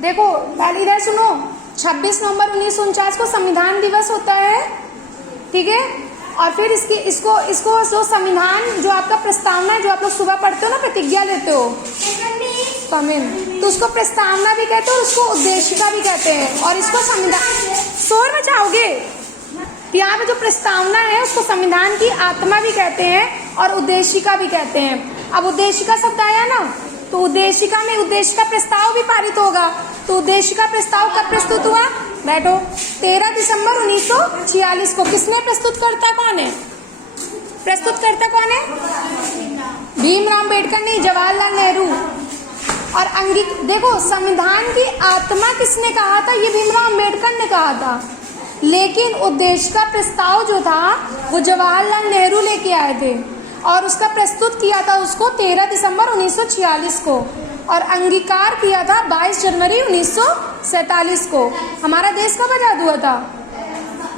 देखो पहले इधर सुनो, 26 नवंबर 1949 को संविधान दिवस होता है, ठीक है। और फिर इसको जो संविधान, जो आपका प्रस्तावना है, जो आप लोग सुबह पढ़ते हो ना, प्रतिज्ञा लेते हो तो उसको प्रस्तावना भी कहते हैं और उसको उद्देशिका भी कहते हैं। और इसको संविधान, शोर मचाओगे, यहाँ पे जो प्रस्तावना है उसको संविधान की आत्मा भी कहते हैं और उद्देशिका भी कहते हैं। अब उद्देशिका शब्द आया ना, तो उद्देशिका में उद्देशिका प्रस्ताव भी पारित होगा। तो उद्देशिका प्रस्ताव कब प्रस्तुत हुआ, बैठो, 13 दिसंबर 1946 को। किसने प्रस्तुत करता, कौन है प्रस्तुतकर्ता, कौन है? भीमराव अम्बेडकर नहीं, जवाहरलाल नेहरू। और देखो, संविधान की आत्मा किसने कहा था, ये भीमराव अम्बेडकर ने कहा था, लेकिन उद्देश्य का प्रस्ताव जो था वो जवाहरलाल नेहरू लेके आए थे और उसका प्रस्तुत किया था उसको 13 दिसंबर 1946 को, और अंगीकार किया था 22 जनवरी 1947 को। हमारा देश कब आजाद हुआ था,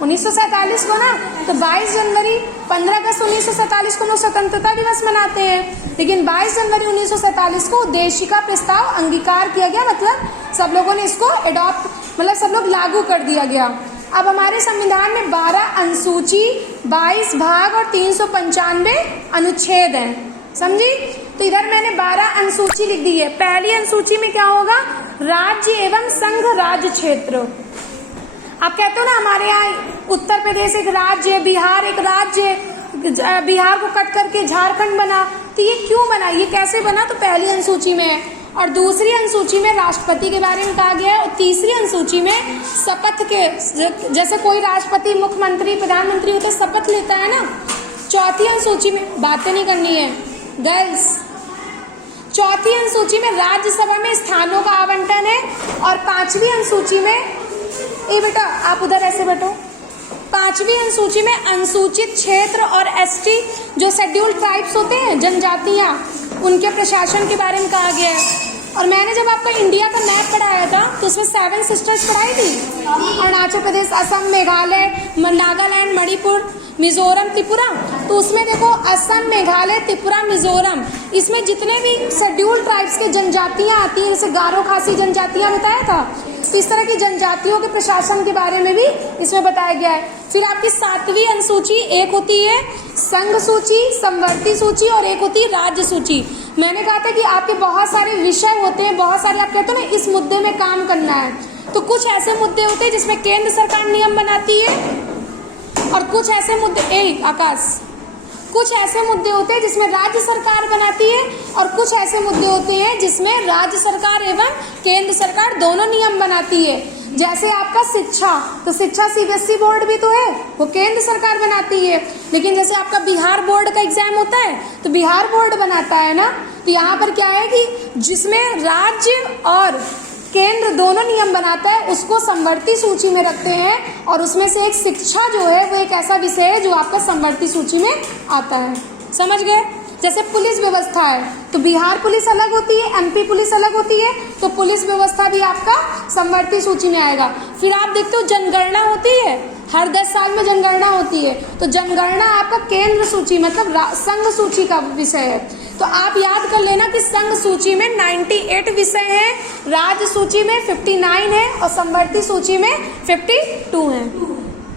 1947 को ना। तो 22 जनवरी 15 अगस्त 1947 को हम स्वतंत्रता दिवस मनाते हैं, लेकिन 22 जनवरी 1947 को उद्देश्य का प्रस्ताव अंगीकार किया गया, मतलब सब लोगों ने इसको एडॉप्ट, मतलब सब लोग लागू कर दिया गया। अब हमारे संविधान में 12 अनुसूची, 22 भाग और 395 अनुच्छेद हैं, समझी। तो इधर मैंने 12 अनुसूची लिख दी है। पहली अनुसूची में क्या होगा, राज्य एवं संघ राज्य क्षेत्र। आप कहते हो ना हमारे यहाँ उत्तर प्रदेश एक राज्य, बिहार एक राज्य, बिहार को कट करके झारखंड बना, तो ये क्यों बना, ये कैसे बना, तो पहली अनुसूची में है। और दूसरी अनुसूची में राष्ट्रपति के बारे में कहा गया है, और तीसरी अनुसूची में शपथ के, जैसे कोई राष्ट्रपति, मुख्यमंत्री, प्रधानमंत्री होते शपथ लेता है ना। चौथी अनुसूची में, बातें नहीं करनी है गर्ल्स, चौथी अनुसूची में राज्यसभा में स्थानों का आवंटन है। और पांचवी अनुसूची में, ए बेटा आप उधर ऐसे बैठो, पांचवी अनुसूची में अनुसूचित क्षेत्र और एसटी, जो शेड्यूल्ड ट्राइब्स होते हैं, जनजातियां, उनके प्रशासन के बारे में कहा गया है। और मैंने जब आपका इंडिया का मैप पढ़ाया था तो उसमें 7 सिस्टर्स पढ़ाई थी, अरुणाचल प्रदेश, असम, मेघालय, नागालैंड, मणिपुर, मिजोरम, त्रिपुरा। तो उसमें देखो असम, मेघालय, त्रिपुरा, मिजोरम, इसमें जितने भी शेड्यूल्ड ट्राइब्स के जनजातियां आती हैं, जैसे गारो खासी जनजातियां बताया था, तो इस तरह की जनजातियों के प्रशासन के बारे में भी इसमें बताया गया है। फिर आपकी 7वीं अनुसूची, एक होती है संघ सूची, समवर्ती सूची, और एक होती है राज्य सूची। मैंने कहा था कि आपके बहुत सारे विषय होते हैं, बहुत सारे, आप कहते हो ना इस मुद्दे में काम करना है, तो कुछ ऐसे मुद्दे होते हैं जिसमें केंद्र सरकार नियम बनाती है, और कुछ ऐसे मुद्दे, आकाश, कुछ ऐसे मुद्दे होते हैं जिसमें राज्य सरकार बनाती है, और कुछ ऐसे मुद्दे होते हैं जिसमें राज्य सरकार एवं केंद्र सरकार दोनों नियम बनाती है। जैसे आपका शिक्षा, तो शिक्षा सीबीएसई बोर्ड भी तो है, वो केंद्र सरकार बनाती है। लेकिन जैसे आपका बिहार बोर्ड का एग्जाम होता है तो बिहार बोर्ड बनाता है ना। तो यहाँ पर क्या है कि जिसमें राज्य और केंद्र दोनों नियम बनाता है, उसको समवर्ती सूची में रखते हैं, और उसमें से एक शिक्षा जो है वो एक ऐसा विषय है जो आपका समवर्ती सूची में आता है, समझ गए। जैसे पुलिस व्यवस्था है, तो बिहार पुलिस अलग होती है, एमपी पुलिस अलग होती है, तो पुलिस व्यवस्था भी आपका समवर्ती सूची में आएगा। फिर आप देखते हो जनगणना होती है, हर 10 साल में जनगणना होती है, तो जनगणना आपका केंद्र सूची, मतलब संघ सूची का विषय है। तो आप याद कर लेना कि संघ सूची में 98 विषय हैं, राज्य सूची में 59 है, और समवर्ती सूची में 52 है,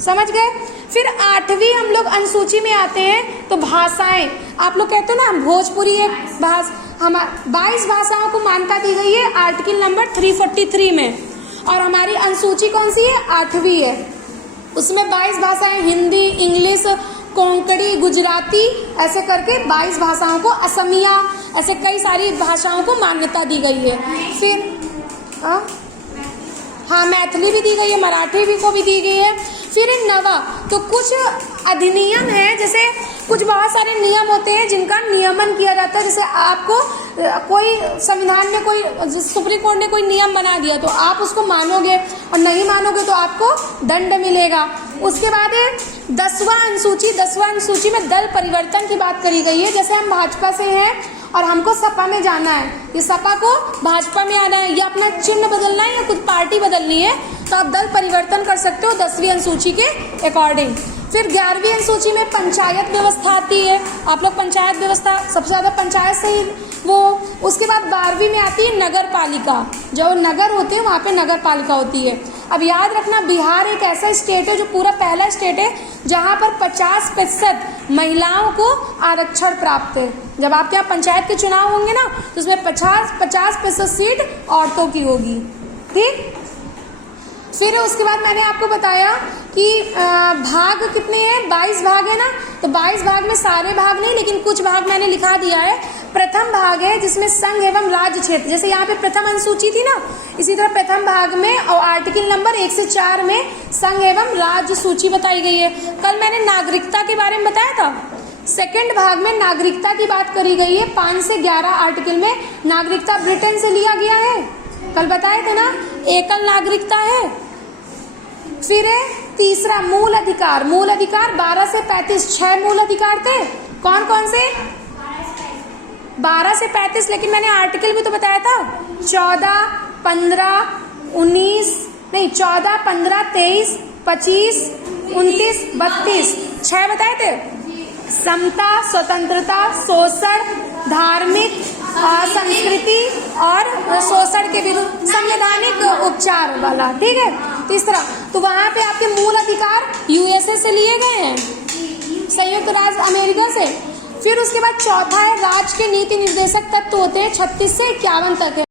समझ गए। फिर 8वीं हम लोग अनुसूची में आते हैं, तो भाषाएं, आप लोग कहते हो ना भोजपुरी एक भाषा, 22 भाषाओं को मान्यता दी गई है आर्टिकल नंबर 343 में, और हमारी अनुसूची कौन सी है, 8वीं है। उसमें 22 भाषाएं, हिंदी, इंग्लिश, कोंकणी, गुजराती, ऐसे करके 22 भाषाओं को, असमिया, ऐसे कई सारी भाषाओं को मान्यता दी गई है। फिर हाँ मैथिली भी दी गई है, मराठी भी को भी दी गई है। फिर नवा, तो कुछ अधिनियम है, जैसे कुछ बहुत सारे नियम होते हैं जिनका नियमन किया जाता है। जैसे आपको कोई संविधान में कोई सुप्रीम कोर्ट ने कोई नियम बना दिया तो आप उसको मानोगे, और नहीं मानोगे तो आपको दंड मिलेगा। उसके बाद 10वां अनुसूची में दल परिवर्तन की बात करी गई है। जैसे हम भाजपा से हैं और हमको सपा में जाना है, ये सपा को भाजपा में आना है, या अपना चिन्ह बदलना है, या कुछ पार्टी बदलनी है, तो आप दल परिवर्तन कर सकते हो 10वीं अनुसूची के अकॉर्डिंग। फिर 11वीं अनुसूची में पंचायत व्यवस्था आती है। आप लोग पंचायत व्यवस्था, सबसे ज्यादा पंचायत से ही वो। उसके बाद 12वीं में आती है नगर पालिका, जो नगर होते हैं वहाँ पे नगर पालिका होती है। अब याद रखना, बिहार एक ऐसा स्टेट है जो पूरा पहला स्टेट है जहाँ पर 50% महिलाओं को आरक्षण प्राप्त है। जब आपके यहाँ पंचायत के चुनाव होंगे ना तो उसमें 50% सीट औरतों की होगी, ठीक। फिर उसके बाद मैंने आपको बताया कि भाग कितने हैं, 22 भाग है ना, तो 22 भाग में सारे भाग नहीं लेकिन कुछ भाग मैंने लिखा दिया है। प्रथम भाग है जिसमें संघ एवं राज्य क्षेत्र, जैसे यहाँ पे प्रथम अनुसूची थी ना, इसी तरह प्रथम भाग में और आर्टिकल नंबर 1 से 4 में संघ एवं राज्य सूची बताई गई है। कल मैंने नागरिकता के बारे में बताया था, सेकंड भाग में नागरिकता की बात करी गई है। 5 से 11 आर्टिकल में नागरिकता ब्रिटेन से लिया गया है, कल बताए थे ना, एकल नागरिकता है। फिर है तीसरा मूल अधिकार, मूल अधिकार 12 से 35 6 मूल अधिकार थे। कौन कौन से? 12 से 35, लेकिन मैंने आर्टिकल भी तो बताया था, 14, 15, 19 नहीं 14, 15, 23, 25, 29, 32 6 बताए थे। समता, स्वतंत्रता, शोषण, धार्मिक, संस्कृति और शोषण के विरुद्ध संवैधानिक उपचार वाला, ठीक है। तो इस तरह, तो वहां पे आपके मूल अधिकार यूएसए से लिए गए हैं, संयुक्त राज्य अमेरिका से। फिर उसके बाद चौथा है राज्य के नीति निर्देशक तत्व होते हैं 36 से 51 तक है।